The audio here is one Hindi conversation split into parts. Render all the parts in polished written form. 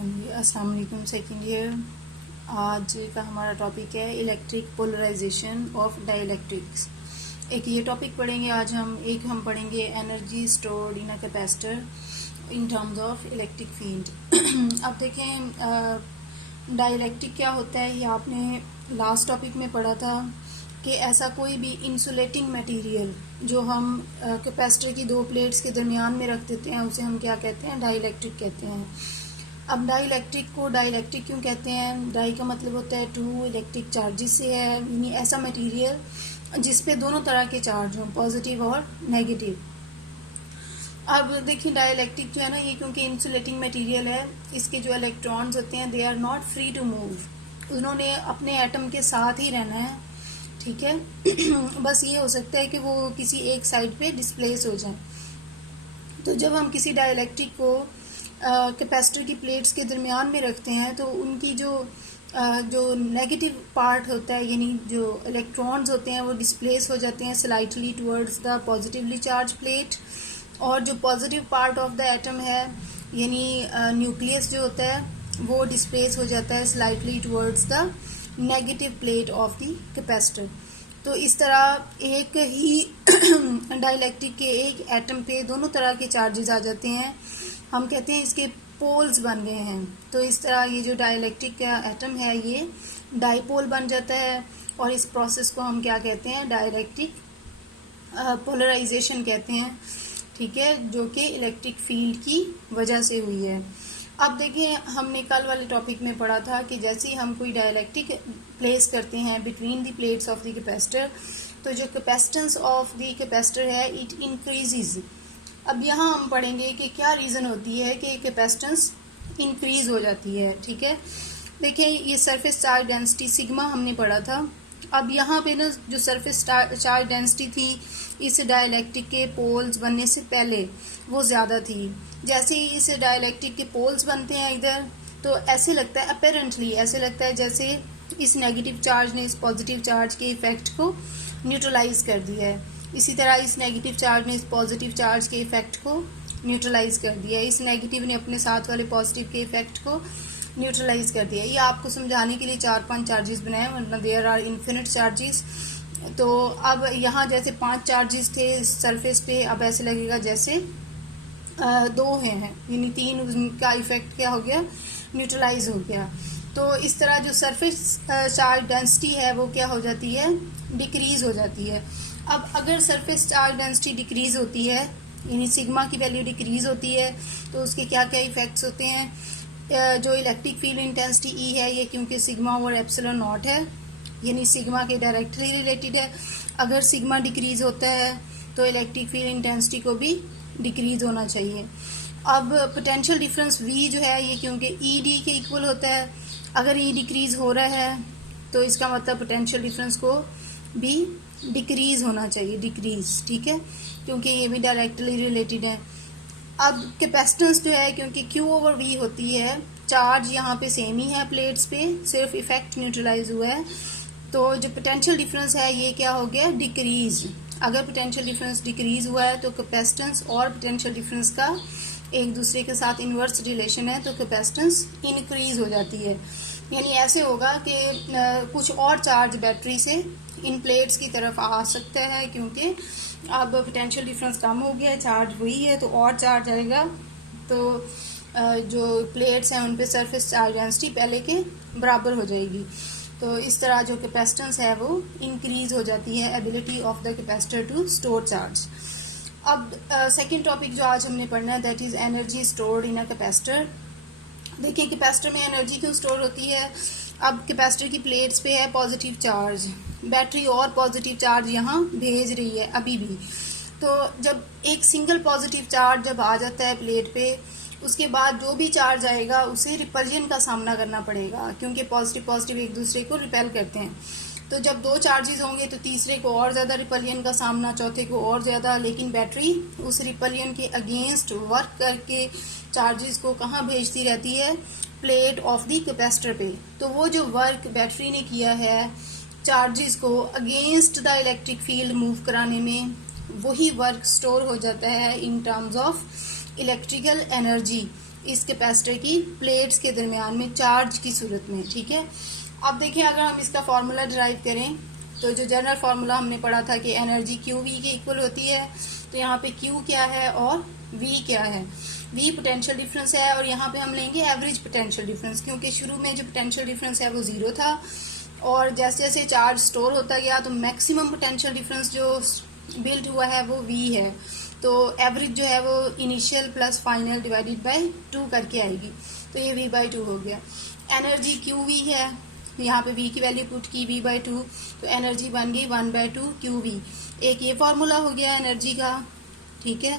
हाँ जी, अस्सलाम वालेकुम। Second year. आज का हमारा टॉपिक है इलेक्ट्रिक पोलराइजेशन ऑफ डाइलेक्ट्रिक्स। एक ये टॉपिक पढ़ेंगे आज हम पढ़ेंगे energy stored in a capacitor in terms of electric field. अब देखें डाइलेक्ट्रिक क्या होता है, ये आपने लास्ट टॉपिक में पढ़ा था कि ऐसा कोई भी इंसुलेटिंग मटेरियल जो हम कैपेसिटर की दो प्लेट्स के दरमियान में रख देते हैं उसे हम क्या कहते हैं, डाइलेक्ट्रिक कहते हैं। अब डाइलेक्ट्रिक को डाइलेक्ट्रिक क्यों कहते हैं? डाई का मतलब होता है टू, इलेक्ट्रिक चार्जेस से है, यानी ऐसा मटेरियल जिस पे दोनों तरह के चार्ज हों, पॉजिटिव और नेगेटिव। अब देखिए डाइलेक्ट्रिक जो है ना, ये क्योंकि इंसुलेटिंग मटेरियल है, इसके जो इलेक्ट्रॉन्स होते हैं they are not free to move, उन्होंने अपने एटम के साथ ही रहना है, ठीक है। बस ये हो सकता है कि वो किसी एक साइड पे डिस्प्लेस हो जाए। तो जब हम किसी डाइलेक्ट्रिक को कैपेसिटर की प्लेट्स के दरमियान में रखते हैं तो उनकी जो नेगेटिव पार्ट होता है, यानी जो इलेक्ट्रॉन्स होते हैं वो डिस्प्लेस हो जाते हैं slightly towards the positively charge plate, और जो positive part of the atom है यानी न्यूक्लियस जो होता है वो डिस्प्लेस हो जाता है slightly towards the negative plate of the capacitor. तो इस तरह एक ही डाइलेक्ट्रिक के एक एटम पे दोनों तरह के चार्जेस आ जाते हैं, हम कहते हैं इसके पोल्स बन गए हैं। तो इस तरह ये जो डाइलेक्ट्रिक का एटम है ये डाइपोल बन जाता है, और इस प्रोसेस को हम क्या कहते हैं, डाइलेक्ट्रिक पोलराइजेशन कहते हैं, ठीक है, जो कि इलेक्ट्रिक फील्ड की वजह से हुई है। अब देखिए हमने कल वाले टॉपिक में पढ़ा था कि जैसे ही हम कोई डाइलेक्ट्रिक प्लेस करते हैं between the plates of the capacitor, तो जो कैपेसिटेंस ऑफ द कैपेसिटर है इट इंक्रीजेज। अब यहाँ हम पढ़ेंगे कि क्या रीज़न होती है कि कैपेसिटेंस इंक्रीज हो जाती है, ठीक है। देखिए ये सरफेस चार्ज डेंसिटी सिग्मा हमने पढ़ा था। अब यहाँ पे ना जो सरफेस चार्ज डेंसिटी थी इस डाइलेक्ट्रिक के पोल्स बनने से पहले वो ज़्यादा थी। जैसे ही इस डाइलेक्ट्रिक के पोल्स बनते हैं इधर, तो ऐसे लगता है, अपेरेंटली ऐसे लगता है जैसे इस नेगेटिव चार्ज ने इस पॉजिटिव चार्ज के इफेक्ट को न्यूट्रलाइज कर दिया है। इसी तरह इस नेगेटिव चार्ज ने इस पॉजिटिव चार्ज के इफेक्ट को न्यूट्रलाइज कर दिया है, इस नेगेटिव ने अपने साथ वाले पॉजिटिव के इफेक्ट को न्यूट्रलाइज कर दिया। ये आपको समझाने के लिए 4-5 चार्जेस बनाए, वरना देयर आर इन्फिनिट चार्जेस। तो अब यहाँ जैसे 5 चार्जेस थे सरफेस पे, अब ऐसे लगेगा जैसे 2 हैं, यानी 3, उनका इफेक्ट क्या हो गया, न्यूट्रलाइज हो गया। तो इस तरह जो सरफेस चार्ज डेंसिटी है वो क्या हो जाती है, डिक्रीज हो जाती है। अब अगर सरफेस चार्ज डेंसिटी डिक्रीज होती है, यानी सिग्मा की वैल्यू डिक्रीज होती है, तो उसके क्या क्या इफेक्ट्स होते हैं। जो इलेक्ट्रिक फील्ड इंटेंसिटी ई है ये क्योंकि सिग्मा और एप्सिलॉन नॉट है, यानी सिग्मा के डायरेक्टली रिलेटेड है। अगर सिग्मा डिक्रीज होता है तो इलेक्ट्रिक फील्ड इंटेंसिटी को भी डिक्रीज होना चाहिए। अब पोटेंशियल डिफरेंस V जो है ये क्योंकि ई डी के इक्वल होता है, अगर ई डिक्रीज हो रहा है तो इसका मतलब पोटेंशियल डिफरेंस को भी डिक्रीज होना चाहिए, डिक्रीज, ठीक है, क्योंकि ये भी डायरेक्टली रिलेटेड है। अब कैपेसिटेंस जो है क्योंकि Q/V होती है, चार्ज यहाँ पे सेम ही है प्लेट्स पे, सिर्फ इफेक्ट न्यूट्रलाइज हुआ है, तो जो पोटेंशियल डिफरेंस है ये क्या हो गया, डिक्रीज। अगर पोटेंशियल डिफरेंस डिक्रीज हुआ है तो कैपेसिटेंस और पोटेंशियल डिफरेंस का एक दूसरे के साथ इन्वर्स रिलेशन है, तो कैपेसिटेंस इंक्रीज हो जाती है। यानी ऐसे होगा कि कुछ और चार्ज बैटरी से इन प्लेट्स की तरफ आ सकता है, क्योंकि अब पोटेंशियल डिफरेंस कम हो गया है, चार्ज वही है, तो और चार्ज आएगा, तो जो प्लेट्स हैं उन पे सरफेस चार्ज डेंसिटी पहले के बराबर हो जाएगी। तो इस तरह जो कैपेसिटेंस है वो इंक्रीज हो जाती है, ability of the capacitor to store charge. अब सेकेंड टॉपिक जो आज हमने पढ़ना है that is energy stored in a capacitor. देखिए कैपेसिटर में एनर्जी क्यों स्टोर होती है। अब कैपेसिटर की प्लेट्स पे है पॉजिटिव चार्ज, बैटरी और पॉजिटिव चार्ज यहाँ भेज रही है अभी भी। तो जब एक सिंगल पॉजिटिव चार्ज जब आ जाता है प्लेट पे, उसके बाद जो भी चार्ज आएगा उसे रिपल्जन का सामना करना पड़ेगा, क्योंकि पॉजिटिव पॉजिटिव एक दूसरे को रिपेल करते हैं। तो जब 2 चार्जेस होंगे तो तीसरे को और ज़्यादा रिपल्जन का सामना, चौथे को और ज़्यादा, लेकिन बैटरी उस रिपल्जन के अगेंस्ट वर्क करके चार्जेस को कहाँ भेजती रहती है, प्लेट ऑफ द कैपेसिटर पे। तो वो जो वर्क बैटरी ने किया है चार्जेस को against the electric field move कराने में, वही वर्क स्टोर हो जाता है in terms of electrical energy. इस कैपेसिटर की प्लेट्स के दरमियान में चार्ज की सूरत में, ठीक है। अब देखिए अगर हम इसका फार्मूला डिराइव करें तो जो जनरल फार्मूला हमने पढ़ा था कि एनर्जी क्यू वी के इक्वल होती है, तो यहाँ पे क्यू क्या है और वी क्या है। वी पोटेंशियल डिफरेंस है और यहाँ पे हम लेंगे एवरेज पोटेंशियल डिफरेंस, क्योंकि शुरू में जो पोटेंशियल डिफरेंस है वो ज़ीरो था और जैसे जैसे चार्ज स्टोर होता गया तो मैक्सिमम पोटेंशियल डिफरेंस जो बिल्ड हुआ है वो वी है। तो एवरेज जो है वो initial plus final divided by 2 करके आएगी, तो ये v बाई 2 हो गया। एनर्जी क्यू वी है, यहाँ पे v की वैल्यू पुट की v बाई 2, तो एनर्जी बन गई 1 बाई 2 क्यू वी। एक ये फॉर्मूला हो गया एनर्जी का, ठीक है।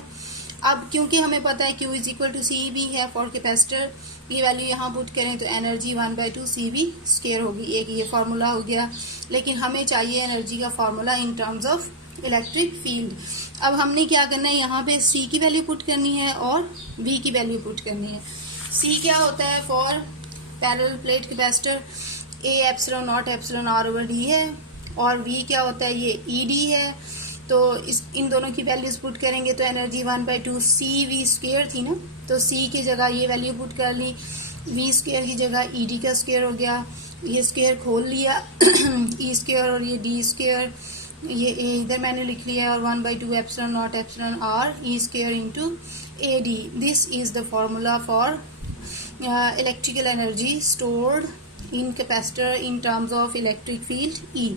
अब क्योंकि हमें पता है Q is equal to C V है फॉर कैपेसिटर, ये वैल्यू यहाँ पुट करें तो energy 1 by 2 C V square होगी। एक ये फार्मूला हो गया, लेकिन हमें चाहिए एनर्जी का formula in terms of electric field. अब हमने क्या करना है, यहाँ पे C की वैल्यू पुट करनी है और V की वैल्यू पुट करनी है। C क्या होता है for parallel plate capacitor, A epsilon naught epsilon R over D है, और V क्या होता है, ये ED है। तो इन दोनों की वैल्यूज पुट करेंगे तो energy 1 by 2 C V square थी ना, तो C की जगह ये वैल्यू पुट कर ली, V स्क्वायर की जगह ED का स्क्वायर हो गया, ये स्क्वायर खोल लिया E स्क्वायर और ये D स्क्वायर, ये ए इधर मैंने लिख लिया और 1 by 2 epsilon naught epsilon R E square into A D. This is the formula for electrical energy stored in capacitor in terms of electric field E.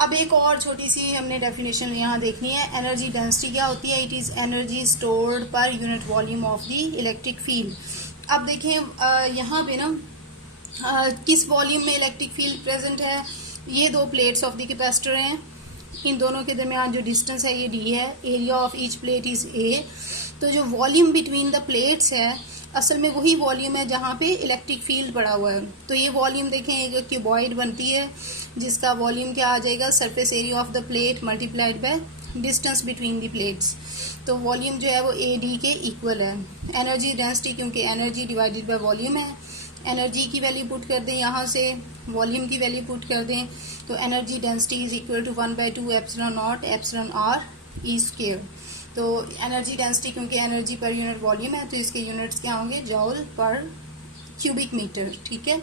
अब एक और छोटी सी हमने डेफिनेशन यहाँ देखनी है, एनर्जी डेंसिटी क्या होती है, इट इज़ एनर्जी स्टोर्ड पर unit volume of the electric field. अब देखें यहाँ पे ना किस वॉल्यूम में इलेक्ट्रिक फील्ड प्रेजेंट है, ये दो प्लेट्स ऑफ द कैपेसिटर हैं, इन दोनों के दरमियान जो डिस्टेंस है ये d है, area of each plate is a। तो जो वॉल्यूम बिटवीन द प्लेट्स है असल में वही वॉल्यूम है जहाँ पे इलेक्ट्रिक फील्ड पड़ा हुआ है। तो ये वॉल्यूम देखें एक क्यूबॉइड बनती है जिसका वॉल्यूम क्या आ जाएगा, surface area of the plate multiplied by distance between the plates. तो वॉल्यूम जो है वो ए डी के इक्वल है। एनर्जी डेंसिटी क्योंकि एनर्जी डिवाइडेड बाय वॉल्यूम है, एनर्जी की वैल्यू पुट कर दें, यहाँ से वॉल्यूम की वैल्यू पुट कर दें, तो energy density is equal to 1 by 2 epsilon naught epsilon R E square. तो एनर्जी डेंसिटी क्योंकि एनर्जी पर यूनिट वॉल्यूम है तो इसके यूनिट्स क्या होंगे, जॉल पर क्यूबिक मीटर, ठीक है।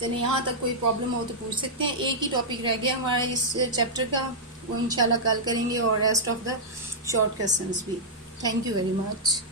चलिए यहाँ तक कोई प्रॉब्लम हो तो पूछ सकते हैं। एक ही टॉपिक रह गया हमारा इस चैप्टर का, वो इंशाल्लाह कल करेंगे और rest of the short questions भी। Thank you very much.